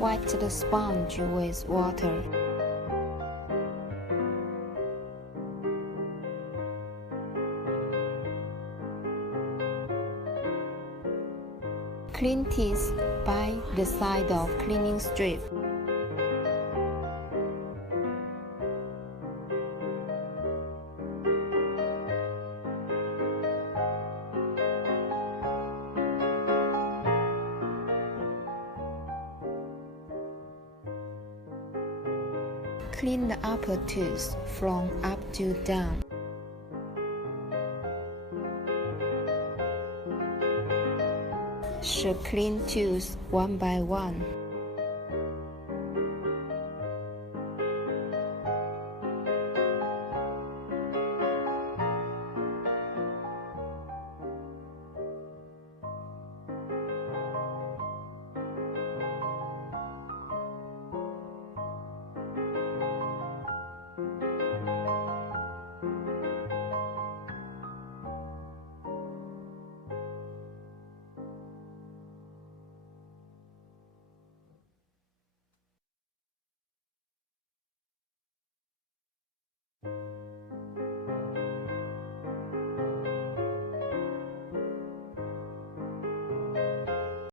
Wet the sponge with water. Clean teeth by the side of cleaning strip. Clean the upper tooth from up to down. Should clean tooth one by one.